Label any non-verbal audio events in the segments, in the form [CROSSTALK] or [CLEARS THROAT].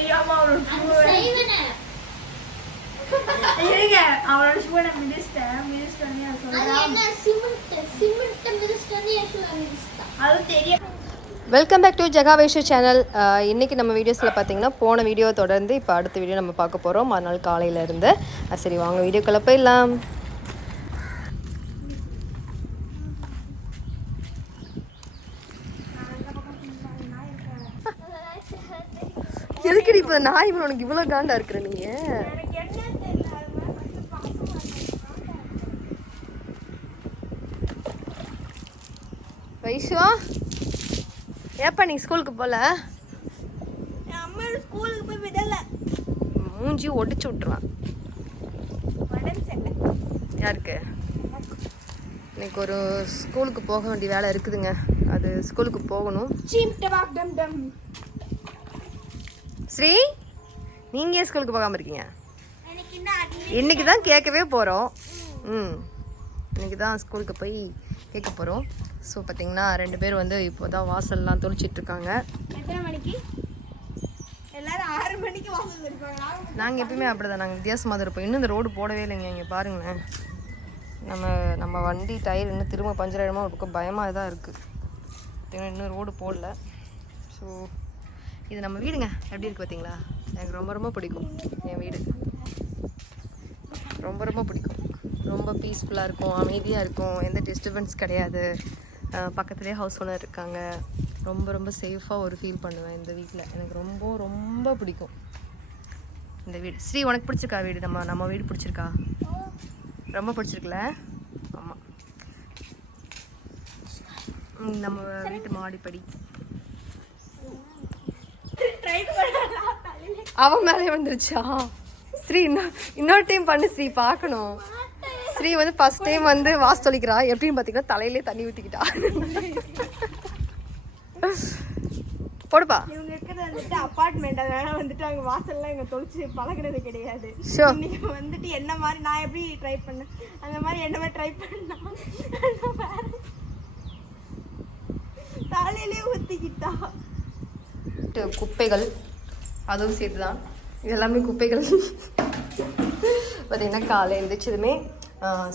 அது செய்வேனே. இருங்க அவரோட ஷூவை நான் மிதிச்சிட்டேன் மிதிச்சிட்டேன் அது சொல்றேன். அது தெரியும். வெல்கம் பேக் டு ஜெகாவேஷு சேனல் இன்றைக்கி நம்ம வீடியோஸில் பார்த்தீங்கன்னா போன வீடியோ தொடர்ந்து இப்போ அடுத்த வீடியோ நம்ம பார்க்க போகிறோம் மறுநாள் காலையில இருந்து. அஹ் சரி வாங்க வீடியோக்குள்ளே போயிடலாம். எதுக்கடி இப்போ நாய் மேல உனக்கு இவ்வளோ காண்டா இருக்கிற நீங்க? எனக்கு ஏப்பா நீ ஸ்கூலுக்கு போகல அம்மா ஸ்கூலுக்கு போய் விடல மூஞ்சி ஒடிச்சு விட்டுருவான். யாருக்கு? இன்னைக்கு ஒரு ஸ்கூலுக்கு போக வேண்டிய வேலை இருக்குதுங்க. அது ஸ்கூலுக்கு போகணும் சீம் டபாக் டம் டம் ஸ்ரீ நீங்கள் ஸ்கூலுக்கு போகாமல் இருக்கீங்க? இன்னைக்கு தான் கேட்கவே போகிறோம் ம். இன்னைக்கு தான் ஸ்கூலுக்கு போய் கேட்க போகிறோம் ஸோ பார்த்தீங்கன்னா ரெண்டு பேர் வந்து இப்போ தான் வாசல்லாம் மணி. நாங்கள் எப்பயுமே அப்படி தான் நாங்கள் வித்தியாசமாக தான் இருப்போம். இன்னும் இந்த ரோடு போடவே இல்லைங்க. இங்கே பாருங்களேன். நம்ம நம்ம வண்டி டயர் இன்னும் திரும்ப பஞ்சர் ஆகிடுமா ஒரு பக்கம் பயமாக தான் இருக்குது இன்னும் ரோடு போடல. ஸோ இது நம்ம வீடுங்க. எப்படி இருக்குது பார்த்தீங்களா? எனக்கு ரொம்ப ரொம்ப பிடிக்கும் என் வீடு. ரொம்ப ரொம்ப பிடிக்கும். ரொம்ப பீஸ்ஃபுல்லாக இருக்கும் அமைதியாக இருக்கும். எந்த டிஸ்டர்பன்ஸ் கிடையாது. பக்கத்துலேயே ஹவுஸ் ஓனர் இருக்காங்க. ரொம்ப ரொம்ப சேஃபாக ஒரு ஃபீல் பண்ணுவேன் இந்த வீட்டில் எனக்கு ரொம்ப ரொம்ப பிடிக்கும் இந்த வீடு. ஸ்ரீ உனக்கு பிடிச்சிருக்கா வீடு? நம்ம நம்ம வீடு பிடிச்சிருக்கா? ரொம்ப பிடிச்சிருக்குல்ல? ஆமாம் நம்ம வீட்டு மாடிப்படி. அவன் மேலே வந்துருச்சா ஸ்ரீ இன்னொரு டைம் பண்ணு ஸ்ரீ பார்க்கணும். ஸ்ரீ வந்து ஃபர்ஸ்ட் டைம் வந்து வாச தொளிக்கிறா. எப்படின்னு பார்த்தீங்கன்னா தலையிலே தண்ணி ஊற்றிக்கிட்டா போடுப்பா. இவங்க இருக்கிறது வந்துட்டு அபார்ட்மெண்ட் அதனால வந்துட்டு அவங்க வாசல்லாம் இங்க தொலைச்சு பழகுனது கிடையாது. Sure. நீங்க வந்துட்டு என்ன மாதிரி நான் எப்படி ட்ரை பண்ணேன் அந்த மாதிரி என்ன மாதிரி ட்ரை பண்ணா தலையிலே ஊத்திக்கிட்டா. ட்டு குப்பைகள் அதுவும் சேர்த்து தான் இதெல்லாமே குப்பைகள். பார்த்தீங்கன்னா காலை எழுந்திரிச்சதுமே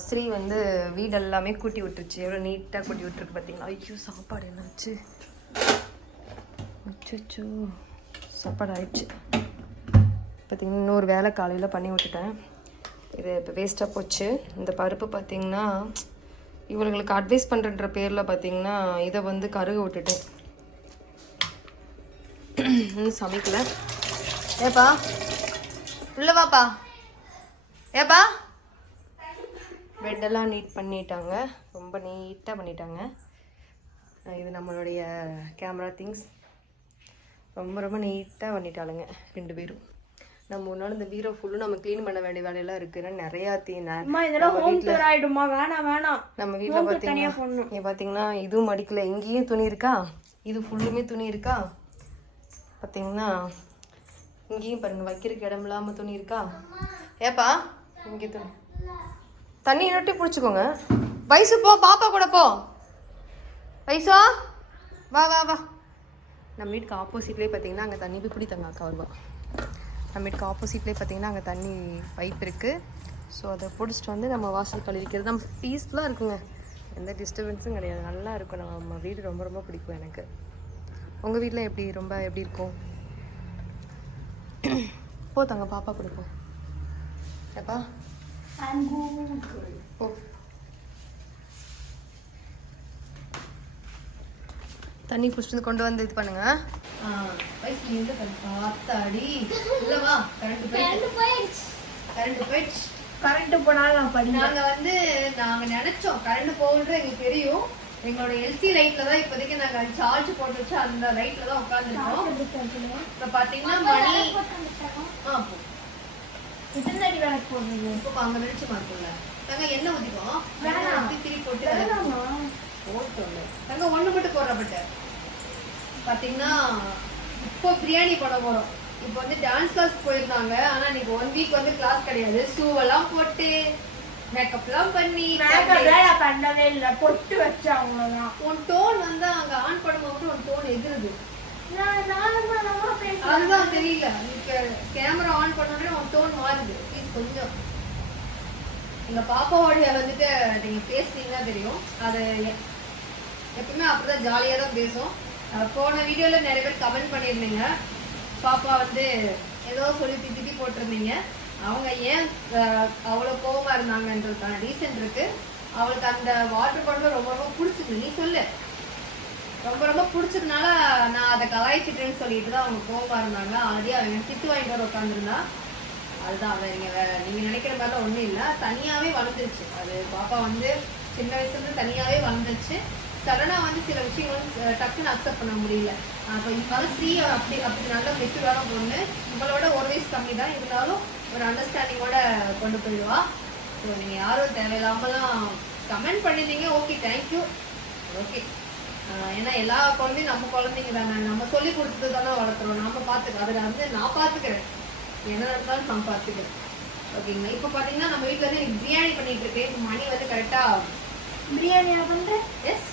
ஸ்ரீ வந்து வீடெல்லாமே கூட்டி விட்டுருச்சு. எவ்வளோ நீட்டாக கூட்டி விட்டுருக்கு பார்த்தீங்களா ஐயோ சாப்பாடு என்னாச்சு அச்சோ சாப்பாடு ஆயிடுச்சு. பார்த்தீங்கன்னா இன்னொரு வேலை காலையில் பண்ணி விட்டுட்டேன். இது இப்போ வேஸ்ட்டாக போச்சு. இந்த பருப்பு பார்த்தீங்கன்னா இவங்களுக்கு அட்வைஸ் பண்ணுறன்ற பேரில் பார்த்தீங்கன்னா இதை வந்து கருக விட்டுட்டேன். [CLEARS THROAT] இன்னும் சமைக்கல. ஏப்பா? உள்ள வாப்பா. ஏப்பா? பெட்டெல்லாம் நீட் பண்ணிட்டாங்க. ரொம்ப நீட்டாக பண்ணிட்டாங்க. இது நம்மளுடைய கேமரா திங்ஸ். ரொம்ப ரொம்ப நீட்டாக பண்ணிட்டாளுங்க ரெண்டு பேரும். நம்ம ஒரு நாள் இந்த பீரோ ஃபுல்லும் நம்ம க்ளீன் பண்ண வேண்டிய வேலையெல்லாம் இருக்குன்னா நிறையா ஆயிடுமா வேணாம் வேணாம். நம்ம வீட்டில் பார்த்தீங்கன்னா பார்த்தீங்கன்னா இதுவும் மடிக்கல. எங்கேயும் துணி இருக்கா? இது ஃபுல்லுமே துணி இருக்கா? பார்த்தீங்கன்னா இங்கேயும் பாருங்க வைக்கிறதுக்கு இடம் இல்லாமல் துணி இருக்கா? ஏப்பா இங்கே துணி. தண்ணி நொட்டி பிடிச்சிக்கோங்க. வயசு போ பாப்பா கூட போ. வயசா வா வா வா. நம்ம வீட்டுக்கு ஆப்போசிட்லேயே பார்த்தீங்கன்னா அங்கே தண்ணி போய் பிடித்தாங்க அக்கா வருவா நம்ம வீட்டுக்கு ஆப்போசிட்லேயே பார்த்தீங்கன்னா அங்கே தண்ணி பைப் இருக்குது ஸோ அதை பிடிச்சிட்டு வந்து நம்ம வாசல் கழுவிக்கிறது நம்ம பீஸ்ஃபுல்லாக இருக்குங்க. எந்த டிஸ்டர்பன்ஸும் கிடையாது. நல்லா இருக்கும். நம்ம வீடு ரொம்ப ரொம்ப பிடிக்கும் எனக்கு. உங்கள் வீட்டில் எப்படி ரொம்ப எப்படி இருக்கும்? போ தங்க பாப்பா கொடுப்போம் ஏப்பா போ. தண்ணி வந்து கொண்டு வந்து இது பண்ணுங்க. பார்த்தாடி. இல்லவா கரண்ட் போயிடுச்சு. கரண்ட் போயிடுச்சு. கரண்ட் போனாலும் நான் நாங்க வந்து நாங்க நினைச்சோம். கரண்ட் போகுன்றது எங்களுக்கு தெரியும். எங்களோட எல்சி லைட்ல தான் இப்போதைக்கு நாங்க சார்ஜ் போட்டு வச்சு அந்த லைட்ல தான் உட்காந்துருக்கோம் இப்ப பாத்தீங்கன்னா மணி ஆ போ. பின்னாடி வேலைக்கு போடுறது இப்போ அங்க வெளிச்சமா இருக்கும்ல. தங்க என்ன ஊத்திப்போம் ஊத்தி திரி போட்டு போட்டோம் தங்க ஒண்ணு மட்டும் போடுறப்பட்ட பாத்தீங்கன்னா இப்போ பிரியாணி பண்ண போறோம். இப்போ வந்து டான்ஸ் கிளாஸ் போயிருந்தாங்க. ஆனா இன்னைக்கு ஒன் வீக் வந்து கிளாஸ் கிடையாது. ஷூ எல்லாம் போட்டு மேக்கப்லாம் பண்ணி மேக்கப் வேலை பண்ணவே இல்லை பொட்டு வச்சு அவ்வளோதான் உன் டோன் வந்து அங்க ஆன் பண்ணும்போது உன் டோன் எகிருது நான் பேசுறேன். அதுதான் தெரியல. கேமரா ஆன் பண்ண உடனே உன் டோன் மாறுது. ப்ளீஸ் கொஞ்சம். எங்க பாப்பாவோடைய வந்துட்டு நீங்க பேசுனீங்கன்னா தெரியும். அது எப்பவுமே அப்படிதான் ஜாலியா தான் பேசும். போன வீடியோல நிறைய பேர் கமெண்ட் பண்ணியிருந்தீங்க. பாப்பா வந்து ஏதோ சொல்லி திட்டி போட்டிருந்தீங்க. அவங்க ஏன் அஹ், அவ்வளவு இருந்தாங்கன்றதுக்கான ரீசன் இருக்கு. அவளுக்கு அந்த வாட்டர் பாட்டில் ரொம்ப ரொம்ப பிடிச்சிருக்கு. நீ சொல்லு. ரொம்ப ரொம்ப பிடிச்சதுனால நான் அதை கலாய்ச்சிட்டேன்னு சொல்லிட்டு தான் அவங்க கோவமா இருந்தாங்க. ஆல்ரெடி அவங்க திட்டு வாங்கிட்டு வர உட்காந்துருந்தா அதுதான் அவன் நீங்க வேற நீங்க நினைக்கிற மாதிரிலாம் ஒண்ணும் இல்லை. தனியாவே வளர்ந்துருச்சு. அது பாப்பா வந்து சின்ன வயசுல இருந்து தனியாவே வளர்ந்துச்சு வந்து சில விஷயங்கள் டக்குன்னு அக்செப்ட் பண்ண முடியல. அப்போ இப்போ ஸ்ரீ அப்படி அப்படி நல்ல மெச்சூரான பொண்ணு. உங்களோட ஒரு வயசு கம்மி தான். இருந்தாலும் ஒரு அண்டர்ஸ்டாண்டிங்கோட கொண்டு போயிடுவா. ஸோ நீங்க யாரும் தேவையில்லாமலாம் கமெண்ட் பண்ணிருந்தீங்க. ஓகே தேங்க்யூ ஓகே ஏன்னா எல்லா குழந்தையும் நம்ம குழந்தைங்க தானே. நம்ம சொல்லி கொடுத்தது தானே வளர்க்குறோம். நம்ம பார்த்துக்க அதில் வந்து நான் பார்த்துக்கிறேன். என்ன நடந்தாலும் நான் பார்த்துக்கிறேன். ஓகேங்களா இப்போ பார்த்தீங்கன்னா நம்ம வீட்டில் வந்து எனக்கு பிரியாணி பண்ணிட்டு இருக்கேன். இப்போ மணி வந்து கரெக்டாக பிரியாணியா பண்றேன் எஸ்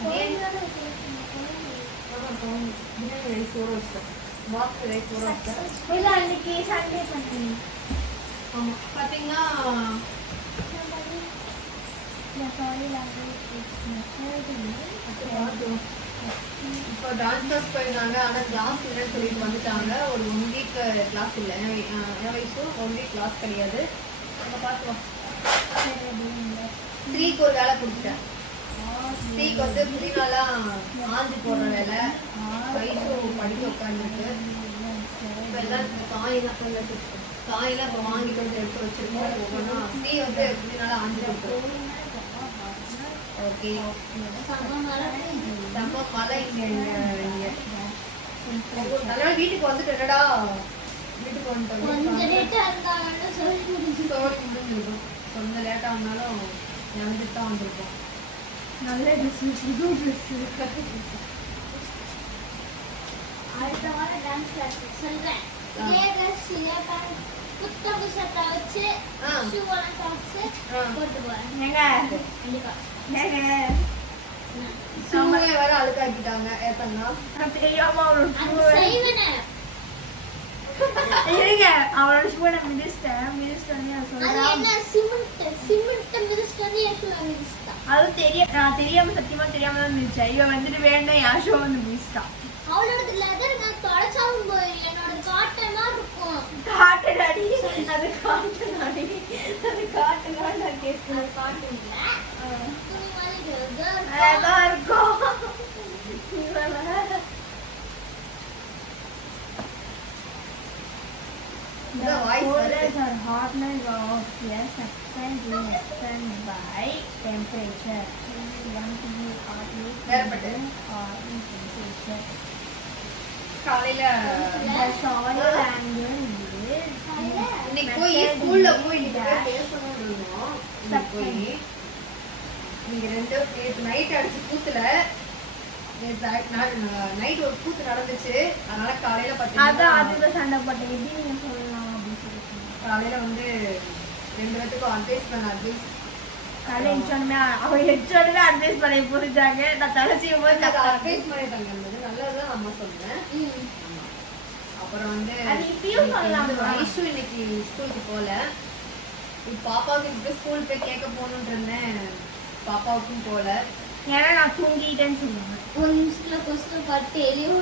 பிரியாணி. பிரியாணி ரைஸ் ஊற வச்சிட்டேன். பாக்ஸ் ரைஸ் ஊற வச்சிட்டேன். இல்ல அன்னைக்கு சண்டே. பண்ணேன் ஆமாம் பார்த்தீங்கன்னா இப்போ டான்ஸ் கிளாஸ் போயிருந்தாங்க. ஆனால் கிளாஸ் இல்லைன்னு சொல்லிட்டு வந்துட்டாங்க. ஒரு ஒன் வீக் கிளாஸ் இல்லை. என் வய- வயசு ஒன் வீக் கிளாஸ் கிடையாது. நம்ம பார்த்துக்கலாம் ஸ்ரீக்கு ஒரு வேலை கொடுத்துட்டேன். ஸ்ரீக்கு வந்து புதினாலாம் ஆஞ்சி போடுற வேலை. வயசும் படிக்க உட்காந்துருக்கு இப்போ எல்லாம் காயெல்லாம் கொஞ்சம் காயெல்லாம் இப்போ வாங்கிட்டு வந்து எடுத்து வச்சிருக்கோம் ஒவ்வொன்றா ஸ்ரீ வந்து புதினால ஆஞ்சி கொடுத்துரும் ஓகே செம்ம மழை இங்க இங்க வீட்டுக்கு வந்துட்டு என்னடா? வீட்டுக்கு வந்துட்டோம் ஸ்டோரி முடிஞ்சிருக்கும். கொஞ்சம் லேட்டாக வந்தாலும் இறந்துட்டு தான் வந்திருக்கோம். நல்ல ட்ரெஸ் புது ட்ரெஸ் அடுத்த வாரம் டான்ஸ் கிளாஸ் சொல்றேன். அழுக்காக்கிட்டாங்க ஏத்தனா நான் தெரியாம அவளோட அது இருங்க அவளோட ஷூ நான் மிதிச்சிட்டேன் மிதிச்சிட்டு வந்து நான் சொல்றேன் தெரிய நான் தெரியாம சத்தியமா தெரியாம தான் மிதிச்சேன் இவன் வந்துட்டு வேண்டாம் என் ஷோ வந்து மிதிச்சிட்டான் அவளோட லெதர் நான் தொடச்சாலும் போய் என்னோட காட்டனா இருக்கும் காட்டு அடி அது காட்டு அடி அது காட்டு நான் கேட்கணும் அது காட்டன் இல்ல துணி மாதிரி leather இருக்கும். அழகா இருக்கும் இவன் வேற. இந்த The voice coldness or hotness of yes extends is extended by temperature. You want to be hotly வேறுபட்டு. or in temperature. காலையில இன்னைக்கு போய் ஸ்கூல்ல போய் போய் நீங்க ரெண்டு நேற்று நைட் அடிச்சு கூத்துல. நைட் ஒரு கூத்து நடந்துச்சு. அதனால காலையில பாத்தீங்கன்னா சண்டை போட்டேன். எப்படி நீங்க சொல்லலாம் அப்படின்னு சொல்லிட்டு. காலையில வந்து ரெண்டு பேத்துக்கும் அட்வைஸ் பண்ண அட்வைஸ் காலையில் ஹெச்ஒன்மே அவங்க ஹெச்ஒன்மே அட்வைஸ் பண்ணி புரிஞ்சாங்க நான் தலை செய்யும் போது. அட்வைஸ் பண்ணிட்டாங்க நம்ம சொன்னேன் ம். அப்புறம் வந்து அது இப்பயும் இன்னைக்கு ஸ்கூலுக்கு இப்ப பாப்பாவுக்கு இப்ப ஸ்கூல் போய் கேட்க போகணும்னு இருந்தேன். பாப்பாவுக்கும் போகல ஏன்னா நான் தூங்கிட்டேன்னு சொல்லுவாங்க ஒரு நிமிஷத்துல கொஸ்டின் பார்த்து எலியோ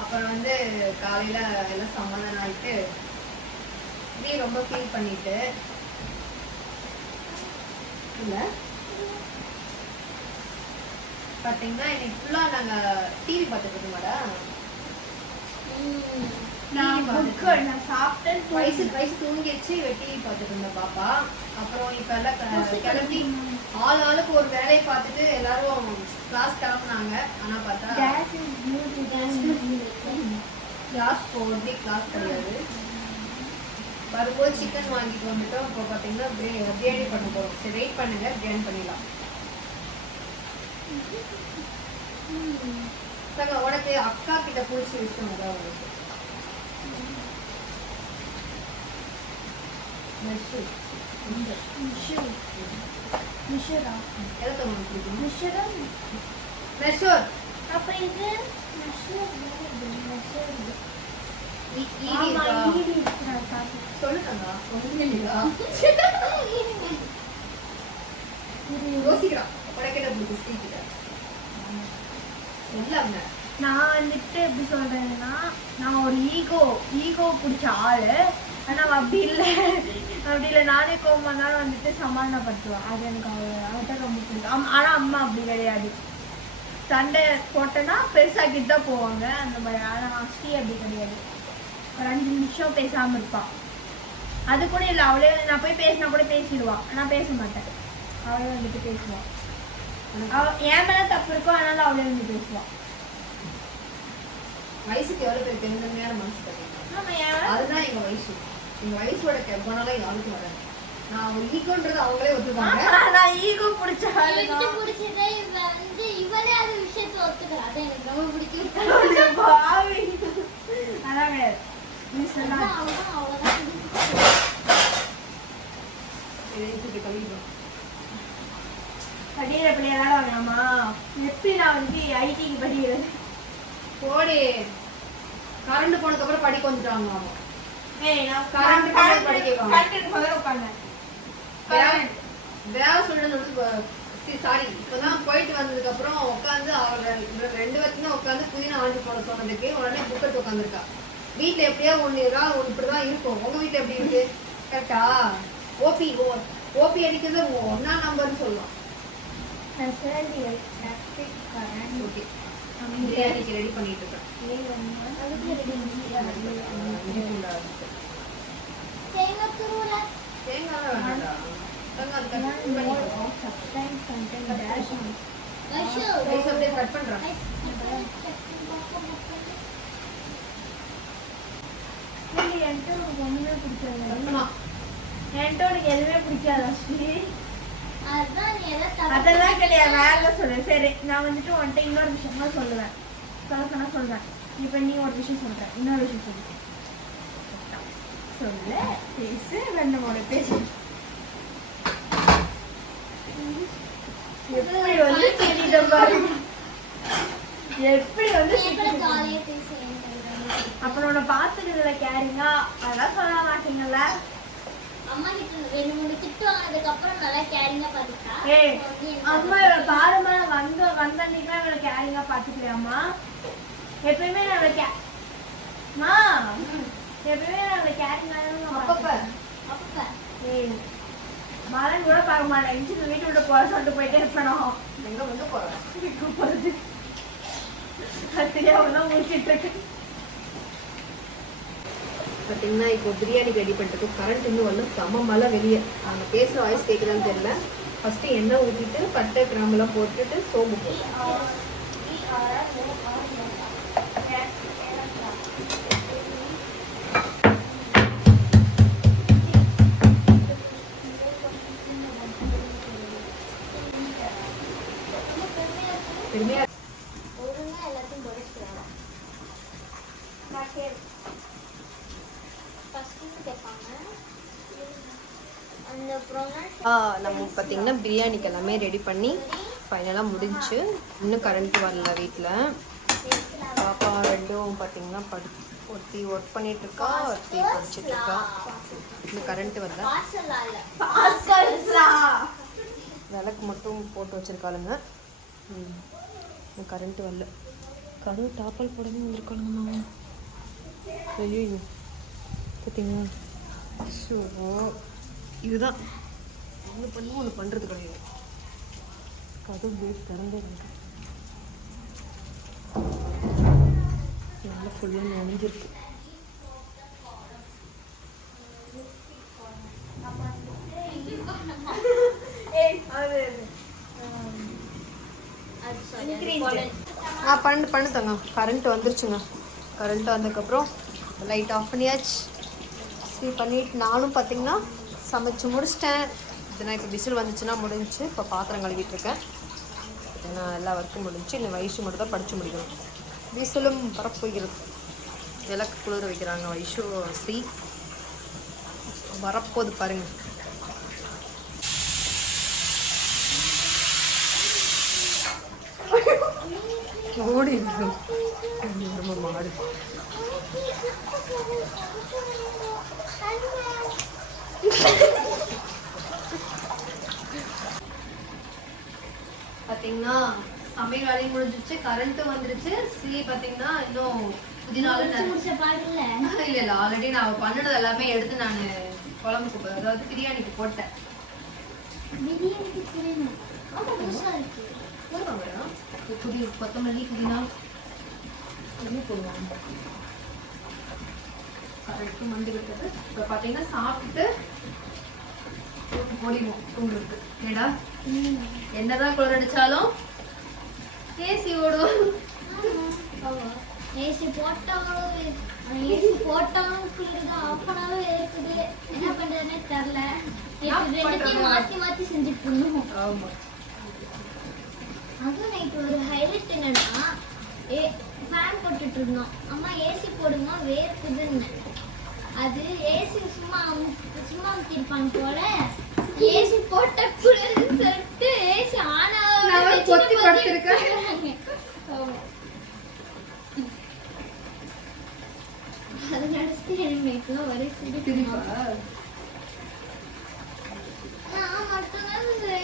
அப்புறம் வந்து காலையில எல்லாம் சமாதானம் ஆயிட்டு நீ ரொம்ப ஃபீல் பண்ணிட்டு. இல்ல? பாத்தீங்கன்னா இன்னைக்கு ஃபுல்லா நாங்க டிவி பார்த்துட்டு இருக்கோமாடா நான் சாப்பிட்டேன் வயசு. வயசு தூங்கிடுச்சு டிவி பார்த்துட்டு இருந்த பாப்பா. அப்புறம் இப்ப எல்லாம் கிளம்பி ஆள் ஆளுக்கு ஒரு வேலையை பார்த்துட்டு எல்லாரும் கிளாஸ் கிளம்புனாங்க. ஆனா பார்த்தா. கிளாஸ் போகிறதே கிளாஸ் கிடையாது. வரும்போது சிக்கன் வாங்கிட்டு வந்துட்டோம். இப்போ பார்த்தீங்கன்னா பிரி- பிரியாணி பண்ண போகிறோம் சரி வெயிட் பண்ணுங்க. பிரியாணி பண்ணிடலாம். சங்க உனக்கு அக்கா கிட்ட பிடிச்ச விஷயம் ஏதாவது உனக்கு. மெஷூர் அப்ப இது ஒண்ணுமே இல்லையா யோசிக்கிறான். உடக்கிட்ட புத்தி நான் வந்துட்டு எப்படி சொல்றேன்னா நான் ஒரு ஈகோ ஈகோ பிடிச்ச ஆளு ஆனால் அப்படி இல்லை அப்படி இல்லை நானே கோவம் வந்துட்டு சமாதானப்படுத்துவேன் அது எனக்கு அவட்ட ரொம்ப பிடிக்கும் ஆனால் அம்மா அப்படி கிடையாது சண்டை போட்டேன்னா பெருசாக்கிட்டு தான் போவாங்க அந்த மாதிரி ஆனால் ஸ்ரீ அப்படி கிடையாது ஒரு அஞ்சு நிமிஷம் பேசாமல் இருப்பான் அது கூட இல்லை அவளே நான் போய் பேசினா கூட பேசிடுவான் நான் பேச மாட்டேன் அவளே வந்துட்டு பேசுவான் என் மேல தப்பு இருக்கும் அதனால அவளே வந்து பேசுவான் வயசுக்கு எவ்வளவு பேர் பெருந்தன்மையான மனசு பார்த்தீங்கன்னா அதுதான் எங்க வயசு. எங்க வயசோட கெப்பனால யாருக்கும் வராது. நான் ஒரு ஈகோன்றது அவங்களே ஒத்துப்பாங்க. ஆமா, நான் ஈகோ பிடிச்ச எனக்கு பிடிச்சதே இவ வந்து இவரே அது விஷயத்தை ஒத்துக்கிறா. அது எனக்கு ரொம்ப பிடிச்சிருக்கு பாவி. அதான் கிடையாது. நீ சொன்னா. அவ்வளவுதான் படிக்கிற பிள்ளையால வேணாமா எப்படி நான் வந்து ஐடிக்கு படிக்கிறது. போடி. கரண்ட் போனதுக்கு அப்புறம் படிக்க வந்துட்டாங்க. ஏய் நான் current போய் படிக்க current முதல்ல உட்கார்ந்தேன். வேற சொல்லணும்னு சாரி இப்பதான் போயிட்டு வந்ததுக்கு அப்புறம் உட்காந்து அவர் ரெண்டு பேர்த்தையும் உட்காந்து புதினா ஆண்டு போட சொன்னதுக்கு உடனே புக்கெட் உட்காந்துருக்கா. வீட்ல எப்படியா ஒண்ணு ஏதாவது ஒண்ணு இப்படிதான் இருக்கும். உங்க வீட்ல எப்படி இருக்கு? கரெக்டா ஓபி ஓபி அடிக்கிறது ஒன்னா நம்பர்னு சொல்லலாம் நான் சரி, electric current. ஓகே அம்மிக்கல். பிரியாணிக்கு ரெடி பண்ணிட்டு இருக்கேன் கட் பண்றேன் என்கிட்ட உனக்கு பிடிக்காது. என்கிட்ட உனக்கு எதுவுமே பிடிக்காதா ஸ்ரீ அதான் நீ எதை தப்பு அதெல்லாம் கிடையாது. வேற சொல்லு. சரி நான் வந்துட்டு உன்கிட்ட இன்னொரு விஷயம் தான் சொல்லுவேன். சொல்ல சொன்னா சொல்றேன். இப்போ நீ ஒரு விஷயம் சொல்ற. இன்னொரு விஷயம் சொல்லு. சொல்லு. பேசு. ரெண்டு பேசு. எப்படி வந்து திட்டிட்ட பாரு எப்படி வந்து அப்புறம் உன்னை பார்த்துக்கிறதுல கேரிங்கா அதெல்லாம் சொல்ல மாட்டீங்கல்ல? அம்மா கிட்ட ரெண்டு மூணு வாங்கினதுக்கு அப்புறம் நல்லா கேரிங்கா பாத்துட்டா ஏய் அம்மா இவளை பாருமா வந்து வந்த அன்னைக்கு இவளை கேரிங்கா பாத்துக்கலையாம்மா எப்பயுமே நான் கே மா. எப்பயுமே நான் கேரிங்கா அப்பப்ப. அப்ப ஏய் மலன் கூட பார்க்க மாட்டேன். இன்ச்சு வீட்டு விட்டு போற சொல்லிட்டு போயிட்டே இருப்பேனோ? எங்க வந்து ஒன்றும் முடிச்சிட்டு இருக்கு. பார்த்தீங்கன்னா இப்போ பிரியாணி ரெடி பண்ணுறதுக்கு கரண்ட் இன்னும் வரல செம மழை வெளியே. அவங்க பேசுகிற வாய்ஸ் கேட்குதான்னு தெரியல. ஃபஸ்ட்டு எண்ணெய் ஊற்றிட்டு பட்டை கிராம்பெலாம் போட்டுட்டு சோம்பு போட்டேன் பிரியாணிக்கு எல்லாமே ரெடி பண்ணி ஃபைனலாக முடிஞ்சு. இன்னும் கரண்ட் வரல வீட்டில் பாப்பா ரெண்டும் பார்த்தீங்கன்னா படி ஒருத்தி ஒர்க் பண்ணிகிட்ருக்கா ஒருத்தி படிச்சுட்டு இருக்கா இன்னும் கரண்ட்டு வரல. விளக்கு மட்டும் போட்டு வச்சுருக்காளுங்க. ம். இன்னும் கரண்ட்டு வரல. கதவு டாப்பல் போடவே வந்திருக்காளுங்கம்மா ஐயோ பார்த்தீங்களா ஸோ இதுதான். ஒன்று பண்ணி ஒன்று பண்ணுறது கிடையாது. கதவு கேட் திறந்தே இருக்கு. நல்லா ஃபுல்லாக நனைஞ்சிருக்கு அது sorry, அது pollen. ஆ பண்ணு பண்ணு தங்க கரண்ட் வந்துருச்சுங்க. கரண்ட் வந்ததுக்கப்புறம் லைட் ஆஃப் பண்ணியாச்சு. சரி பண்ணிட்டு நானும் பார்த்தீங்கன்னா சமைச்சு முடிச்சிட்டேன். ஏன்னா இப்போ விசில் வந்துச்சுன்னா முடிஞ்சு இப்போ பாத்திரம் கழுவிட்டு இருக்கேன் ஏன்னா எல்லா ஒர்க்கும் முடிஞ்சு இன்னும் வயசு மட்டும் தான் படித்து முடிக்கணும். விசிலும் வரப்போகிறது விளக்கு குளிர வைக்கிறாங்க வைஷு ஸ்ரீ. வரப்போகுது பாருங்கள் ஓடி ரொம்ப மாடு. பாத்தீங்கன்னா சமையல் வேலையும் முடிஞ்சிச்சு கரண்ட்டும் வந்துருச்சு. ஸ்ரீ பாத்தீங்கன்னா இன்னும் புதினால நிறைய முடிச்ச பாடல இல்ல இல்ல ஆல்ரெடி நான் பண்ணது எல்லாமே எடுத்து நான் குழம்புக்கு அதாவது பிரியாணிக்கு போட்டேன். பிரியாணிக்கு தெரியும் ஆமா புதுசா இருக்கு. போடுவாங்க மேடம். இது புதி கொத்தமல்லி புதினா. போடுவாங்க கரெக்டாக இப்போ பார்த்தீங்கன்னா சாப்பிட்டுட்டு ஏடா என்னதான் குளிர் அடிச்சாலும் ஏசி ஓடும். ஏசி போட்டாலும் ஏசி போட்டாலும் குளிருது ஆஃப் பண்ணாலும் இருக்குது. என்ன பண்றதுன்னே தெரியல. என்ன நேற்று ரெண்டுத்தையும் பண்றது? மாத்தி மாத்தி செஞ்சுட்டு இருந்தோம் ஆமா. அதுவும் ஒரு ஹைலைட் என்னன்னா ஏ ஃபேன் போட்டுட்டு இருந்தோம். அம்மா ஏசி போடுமா? வேர்க்குதுன்னு. அது ஏசி சும்மா சும்மா அமுத்திருப்பாங்க போல. ஏசி போட்ட குளிர்னு சொல்லிட்டு ஏசி ஆன் வேற பொத்தி படுத்திருக்கேன். அது நினைச்சிட்டு எனக்கு ஒரே சிரிப்பு திருப்பா நான்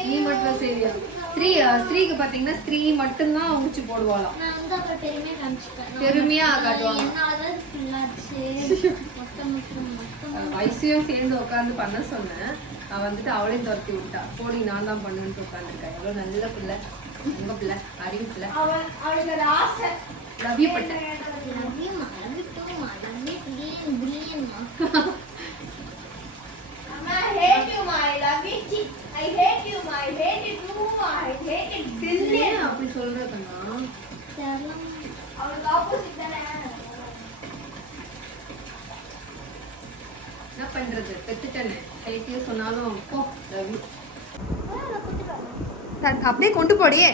நீ மட்டும் சரியா ஸ்ரீ ஸ்ரீக்கு பாத்தீங்கன்னா ஸ்ரீ மட்டும்தான் உச்சி போடுவாளாம். நான் பெருமையா நான் காட்டுவாங்க. ஐசியும் சேர்ந்து உட்காந்து பண்ண சொன்னேன். அவ வந்துட்டு அவளையும் துரத்தி விட்டா போடி நான் தான் பண்ணுவேன்ட்டு உட்காந்துருக்கேன் எவ்வளவு நல்ல பிள்ளை. உங்க பிள்ளை. அறிவு பிள்ளை. அவன் அவளுக்கு ஒரு ஆசை. லவ்யப்பட்டேன் லவ்யூமா லவ்யூ டூமா லவ்யூ பில்லியன் பில்லியன்மா அம்மா hate you ma I I hate you ma I hate you too. அப்படி சொல்றதுன்னா? தெரியல அவளுக்கு ஆப்போசிட் தானே. என்ன பண்றது? பெத்துட்டேன்னு சொன்னாலும் அப்படியே கொண்டு போடியே.